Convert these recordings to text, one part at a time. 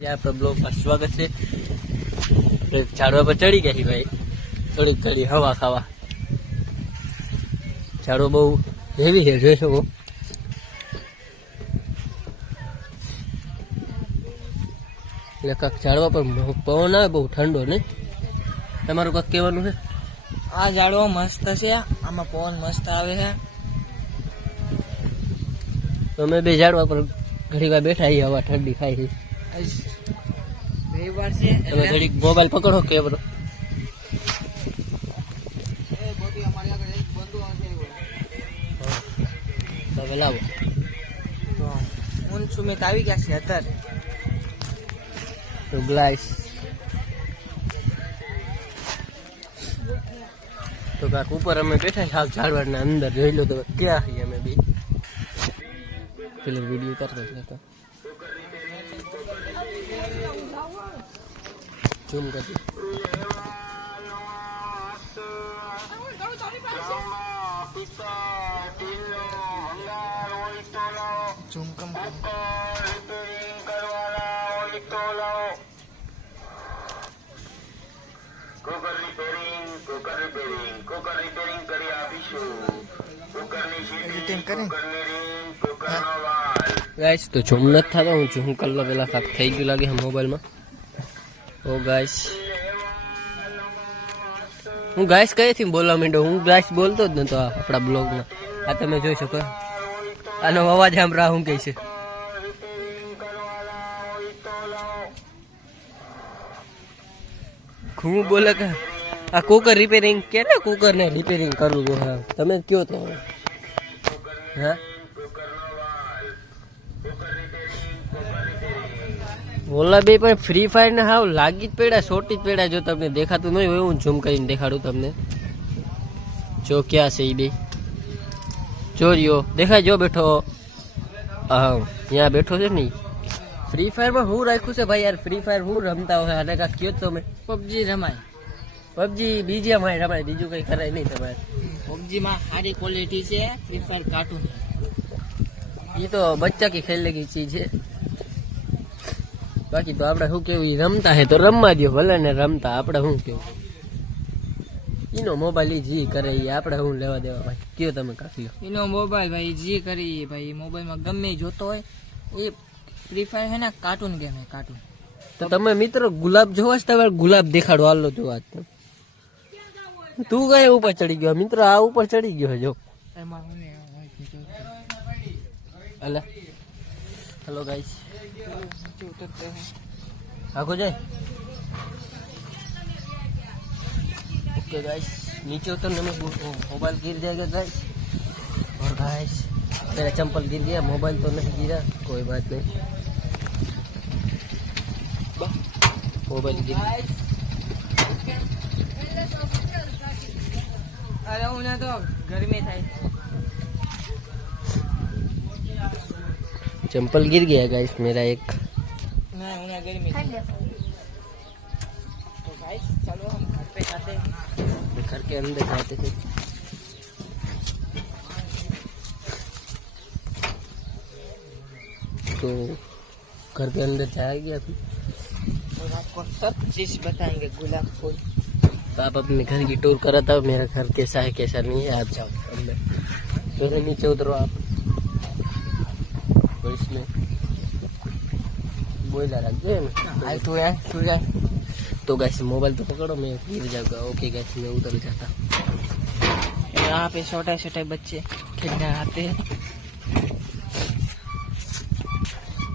आपका ब्लॉग पर स्वागत है। झाड़वा पर चढ़ी गई भाई, थोड़ी घड़ी हवा खावा। झाड़ो बहु हेवी है, જોઈ શકો। એટલે કાક ઝાડવા પર પવન આવે બહુ ઠંડો નહીં। તમારું કાક કહેવાનું છે? આ ઝાડવો મસ્ત છે, આમાં પવન મસ્ત આવે છે। તો અમે બે ઝાડવા પર ઘડી વાર બેઠા છીએ, હવા ઠંડી ખાઈ છે। રવિવાર છે તમે ઘડી મોબાઈલ પકડો કેમેરો। હવે લાવો હું સુમિત આવી ગયા છે અત્યારે। તો ગ્લાસ તો કાક ઉપર અમે બેઠા સાવ ઝાડવાના અંદર। જોઈ લો તો ક્યાં છીએ અમે બે। પેલો વિડીયો ઉતારતો એટલે તો ઝૂમ કરી ઝૂમ કમ ગાઈસ તો ઝૂમ નથી થતો, હું ઝૂમ કરી લો પેલા કાક થઈ ગયું લાગે મોબાઈલમાં। ઓ ગાઈસ હું ગાઈસ કઈથી બોલવા માંડ્યો, હું ગાઈસ બોલતો જ નતો આપણા બ્લોગમાં। આ તમે જોઈ શકો, આનો અવાજ સાંભળા હું કહે છે। હું બોલે કે આ કુકર રિપેરિંગ કે ને કુકર ને રિપેરિંગ કરવું જો। હા તમે કયો તો હા ઓલા બે પણ ફ્રી ફાયર ને હાવ લાગી જ પડ્યા, શોર્ટી જ પડ્યા। જો તમને દેખાતું નહીં હોય હું ઝૂમ કરીને દેખાડું તમને। જો ક્યાં છે એ બે, જો રહ્યો દેખાય, જો બેઠો। હા ત્યાં બેઠો છે ને। ફ્રી ફાયર માં હું રાખ્યું છે ભાઈ યાર? ફ્રી ફાયર હું રમતા હોય અને કાંક કયો તમે? પબજી રમાય, પબજી બીજી માં રમાય, બીજું કઈ કરાય નહીં તમારે। પબજી માં સારી ક્વોલિટી છે, ફ્રી ફાયર કાર્ટૂન ये तो बच्चा की खेलने की चीज है। बाकी तो आपड़ा શું કેવું, ઈ રમતા હે તો રમવા દો ભલે ને રમતા। આપણે શું કેવું, ઈનો મોબાઈલ ઈ જી કરે ઈ આપણે શું લેવા દેવા ભાઈ? કયો તમે કાફી એનો મોબાઈલ ભાઈ જે કરી ભાઈ, મોબાઈલમાં ગમે જોતો હોય એ ફ્રી ફાયર છે ને કાર્ટૂન ગેમ હે, કાર્ટૂન। તો તમે મિત્રો ગુલાબ જોવા જ, તમારે ગુલાબ દેખાડો હાલો જો આજ તો। તું કઈ ઉપર ચડી ગયો મિત્રો? આ ઉપર ચડી ગયો જો એમાં હું ને અલા। હેલો ગાઈસ, ઉતરते हैं आगो जाए। ओके गाइस, नीचे उतरने में मोबाइल गिर जाएगा गाइस। और गाइस मेरा चंपल गिर गया, मोबाइल तो नहीं गिरा, कोई बात नहीं। मोबाइल गिर गया। अरे उन्हें तो गर्मी था, चंपल गिर गया गाइस मेरा एक। नहीं उन्हें गर्मी थी। तो गाइस चलो हम घर पे जाते हैं। घर के अंदर जाते थे तो घर के अंदर जाएंगे अभी और आपको सब चीज बताएंगे गुलाब फूल। तो आप अपने घर की टूर कराता हो, मेरा घर कैसा है कैसा नहीं है आप जाओ अंदर। पहले नीचे उतरो आप, तो इसमें बोला रख दे आई टू है टू है। तो गैस मोबाइल तो पकड़ो, मैं गिर जाऊंगा। ओके गैस मैं उधर जाता। यहाँ पे छोटे छोटे बच्चे खेलने आते हैं।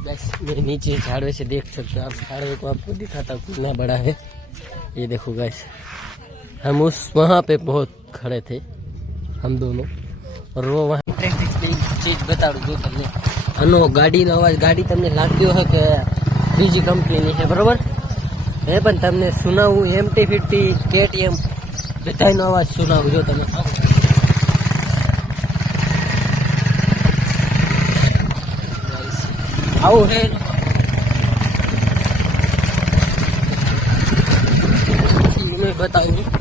गैस मेरे नीचे झाड़वे से देख सकते हो आप, झाड़वे को आपको दिखाता हूँ कितना बड़ा है। ये देखो गैस, हम उस वहाँ पे बहुत खड़े थे हम दोनों, और वो वहाँ चीज बता दो તમને। આનો ગાડીનો અવાજ, ગાડી તમને લાગતી હોય કે બીજી કંપનીની છે બરોબર હે, પણ તમને સુનાવું MT-50 KTM બધાનો અવાજ સુનાવું જો તમે। આવું હે મેં બતાવ્યું।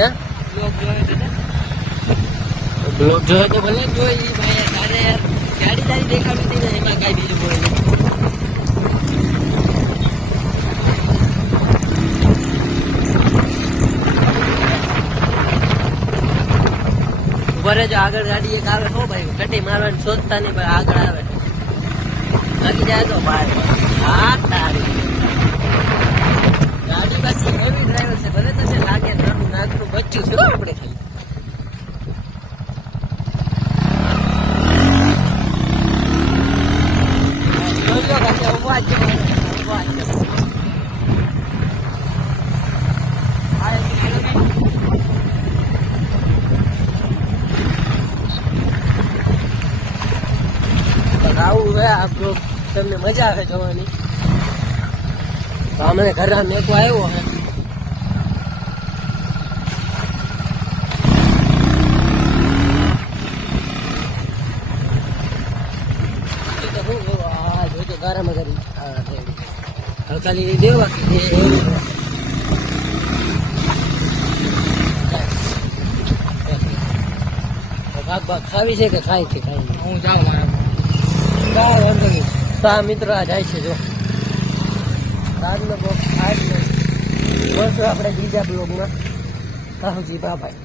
હે બ્લોગ જોયો તો બ્લોગ જોયો તો ભલે જોઈ ભાઈ તારે યાર ગાડી તારી દેખાડી હતી ને એમાં કાંઈ બીજું બોલે ઉભા રહેજો આગળ ગાડી એક આવે હો ભાઈ કટી મારવાની શોધતા નહીં પણ આગળ આવે લાગી જાય તો ભાઈ હા તારી ગાડી પાછી નવી ડ્રાઈવર છે ભલે તો છે લાગે નાનું નાગનું બચ્ચું શું આપણે થઈ આવું હે આપણું તમને મજા આવે જોવાની તો અમને ઘરે મેકો આવ્યો હે જોજો ગારામાં કરી હલકાલી દેવા ભાગ ભાગ ખાવી છે કે ખાય છે ખાઈ હું જાઉં મારા તો આ મિત્રો આ જાય છે જો આજનો બોક્સ આજ મળશું આપણે બીજા બ્લોગમાં સાહુજી બાબાઈ